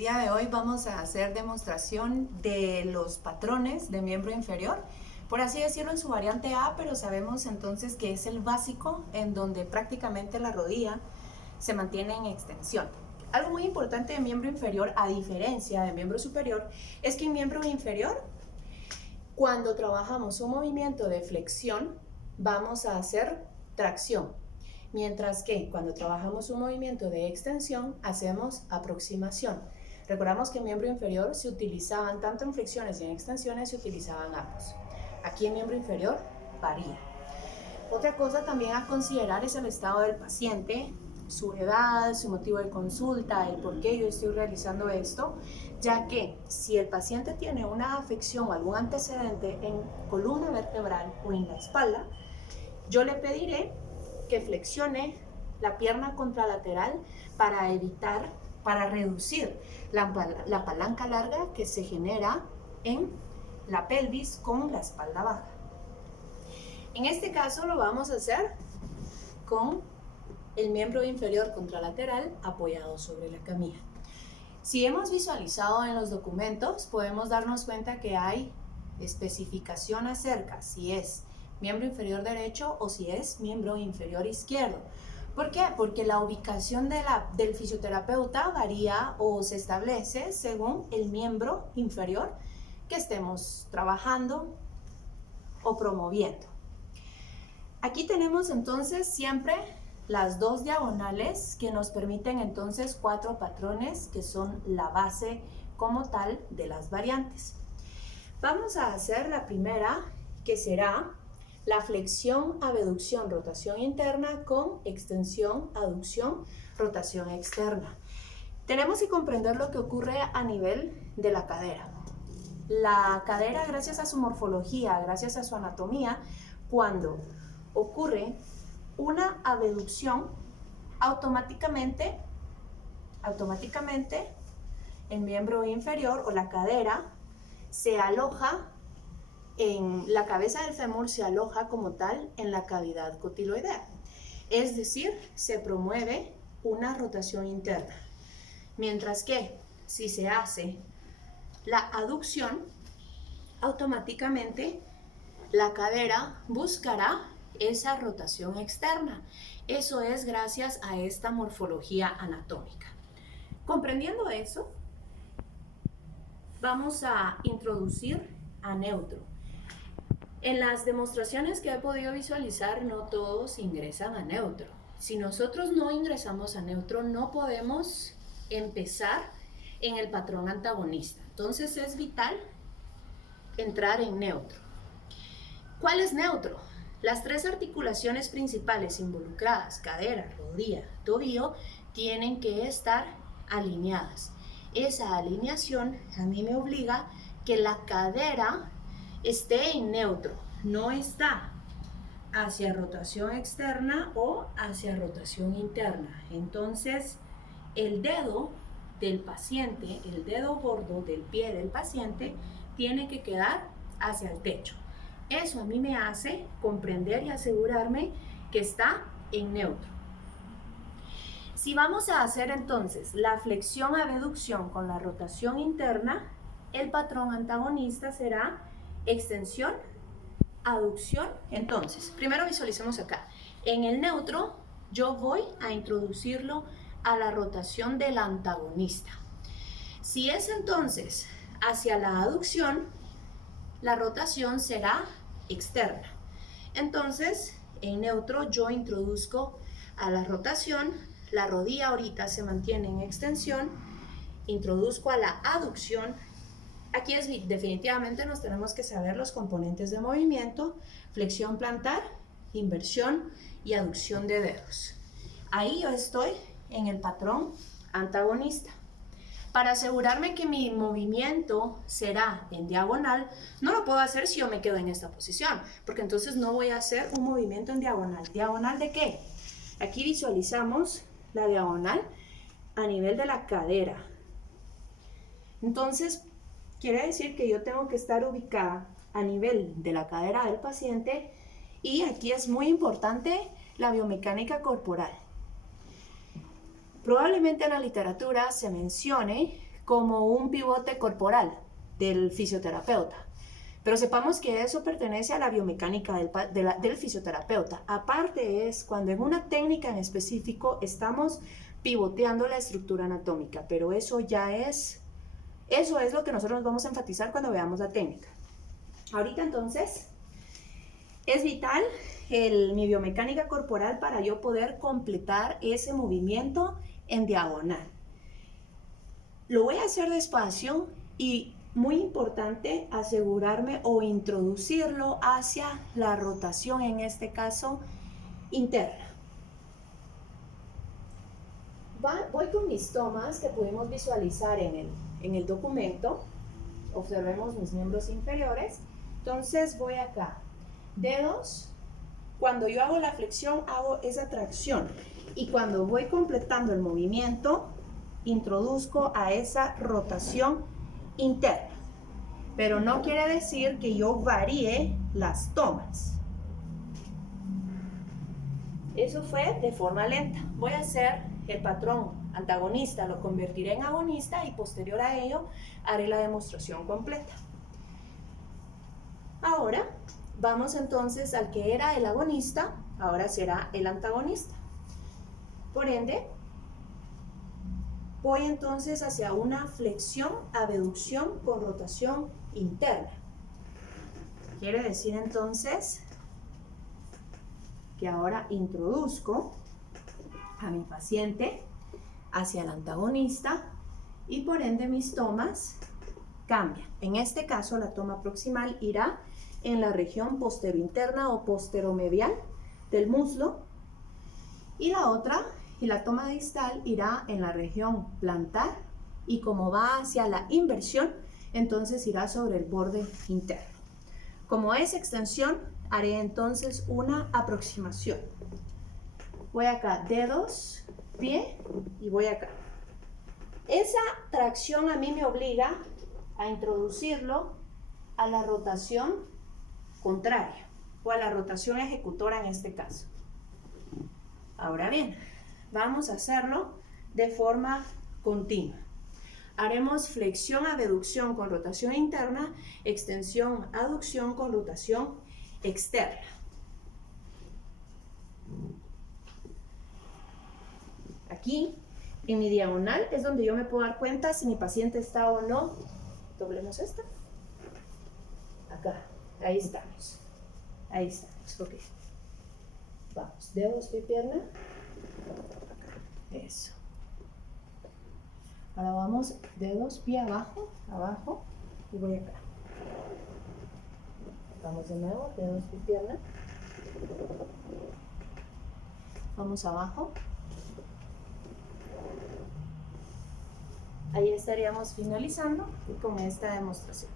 día de hoy vamos a hacer demostración de los patrones de miembro inferior, por así decirlo en su variante A, pero sabemos entonces que es el básico en donde prácticamente la rodilla se mantiene en extensión. Algo muy importante de miembro inferior, a diferencia de miembro superior, es que en miembro inferior, cuando trabajamos un movimiento de flexión, vamos a hacer tracción. Mientras que cuando trabajamos un movimiento de extensión, hacemos aproximación. Recordamos que en miembro inferior se utilizaban, tanto en flexiones y en extensiones, se utilizaban ambos. Aquí en miembro inferior varía. Otra cosa también a considerar es el estado del paciente, su edad, su motivo de consulta, el por qué yo estoy realizando esto, ya que si el paciente tiene una afección o algún antecedente en columna vertebral o en la espalda, yo le pediré que flexione la pierna contralateral para reducir la palanca larga que se genera en la pelvis con la espalda baja. En este caso lo vamos a hacer con el miembro inferior contralateral apoyado sobre la camilla. Si hemos visualizado en los documentos, podemos darnos cuenta que hay especificación acerca si es miembro inferior derecho o si es miembro inferior izquierdo. ¿Por qué? Porque la ubicación del fisioterapeuta varía o se establece según el miembro inferior que estemos trabajando o promoviendo. Aquí tenemos entonces siempre las dos diagonales que nos permiten entonces 4 patrones que son la base como tal de las variantes. Vamos a hacer la primera, que será la flexión, abducción, rotación interna con extensión, aducción, rotación externa. Tenemos que comprender lo que ocurre a nivel de la cadera. La cadera, gracias a su morfología, gracias a su anatomía, cuando ocurre una abducción, automáticamente el miembro inferior o la cadera se aloja la cabeza del fémur se aloja como tal en la cavidad cotiloidea, es decir, se promueve una rotación interna. Mientras que si se hace la aducción, automáticamente la cadera buscará esa rotación externa. Eso es gracias a esta morfología anatómica. Comprendiendo eso, vamos a introducir a neutro. En las demostraciones que he podido visualizar, no todos ingresan a neutro. Si nosotros no ingresamos a neutro, no podemos empezar en el patrón antagonista. Entonces es vital entrar en neutro. ¿Cuál es neutro? Las 3 articulaciones principales involucradas, cadera, rodilla, tobillo, tienen que estar alineadas. Esa alineación a mí me obliga que la cadera esté en neutro, no está hacia rotación externa o hacia rotación interna. Entonces, el dedo del paciente, el dedo gordo del pie del paciente, tiene que quedar hacia el techo. Eso a mí me hace comprender y asegurarme que está en neutro. Si vamos a hacer entonces la flexión abducción con la rotación interna, el patrón antagonista será extensión, aducción. Entonces, primero visualicemos acá. En el neutro, yo voy a introducirlo a la rotación del antagonista. Si es entonces hacia la aducción, la rotación será externa. Entonces, en neutro yo introduzco a la rotación, la rodilla ahorita se mantiene en extensión, introduzco a la aducción. Aquí definitivamente nos tenemos que saber los componentes de movimiento: flexión plantar, inversión y aducción de dedos. Ahí yo estoy en el patrón antagonista. Para asegurarme que mi movimiento será en diagonal, no lo puedo hacer si yo me quedo en esta posición, porque entonces no voy a hacer un movimiento en diagonal. ¿Diagonal de qué? Aquí visualizamos la diagonal a nivel de la cadera. Entonces, quiere decir que yo tengo que estar ubicada a nivel de la cadera del paciente, y aquí es muy importante la biomecánica corporal. Probablemente en la literatura se mencione como un pivote corporal del fisioterapeuta. Pero sepamos que eso pertenece a la biomecánica del fisioterapeuta. Aparte es cuando en una técnica en específico estamos pivoteando la estructura anatómica, pero eso es lo que nosotros vamos a enfatizar cuando veamos la técnica. Ahorita entonces es vital mi biomecánica corporal para yo poder completar ese movimiento en diagonal. Lo voy a hacer despacio y muy importante asegurarme o introducirlo hacia la rotación, en este caso interna. Voy con mis tomas que pudimos visualizar en el documento. Observemos mis miembros inferiores. Entonces voy acá, dedos, cuando yo hago la flexión hago esa tracción y cuando voy completando el movimiento introduzco a esa rotación interna, pero no quiere decir que yo varíe las tomas. Eso fue de forma lenta. Voy a hacer el patrón antagonista, lo convertiré en agonista y posterior a ello haré la demostración completa. Ahora vamos entonces al que era el agonista, ahora será el antagonista. Por ende, voy entonces hacia una flexión, abducción con rotación interna. Quiere decir entonces que ahora introduzco a mi paciente hacia el antagonista y por ende mis tomas cambian. En este caso la toma proximal irá en la región posterointerna o posteromedial del muslo y la otra, y la toma distal, irá en la región plantar y como va hacia la inversión, entonces irá sobre el borde interno. Como es extensión, haré entonces una aproximación. Voy acá, dedos, pie y voy acá. Esa tracción a mí me obliga a introducirlo a la rotación contraria o a la rotación ejecutora en este caso. Ahora bien, vamos a hacerlo de forma continua. Haremos flexión, abducción con rotación interna, extensión, aducción con rotación externa. Aquí, en mi diagonal, es donde yo me puedo dar cuenta si mi paciente está o no. Doblemos esta. Acá, ahí estamos. Ahí estamos, ok. Vamos, dedos, pie, pierna. Eso. Ahora vamos, dedos, pie abajo, abajo, y voy acá. Vamos de nuevo, dedos, pie, pierna. Vamos abajo. Ahí estaríamos finalizando con esta demostración.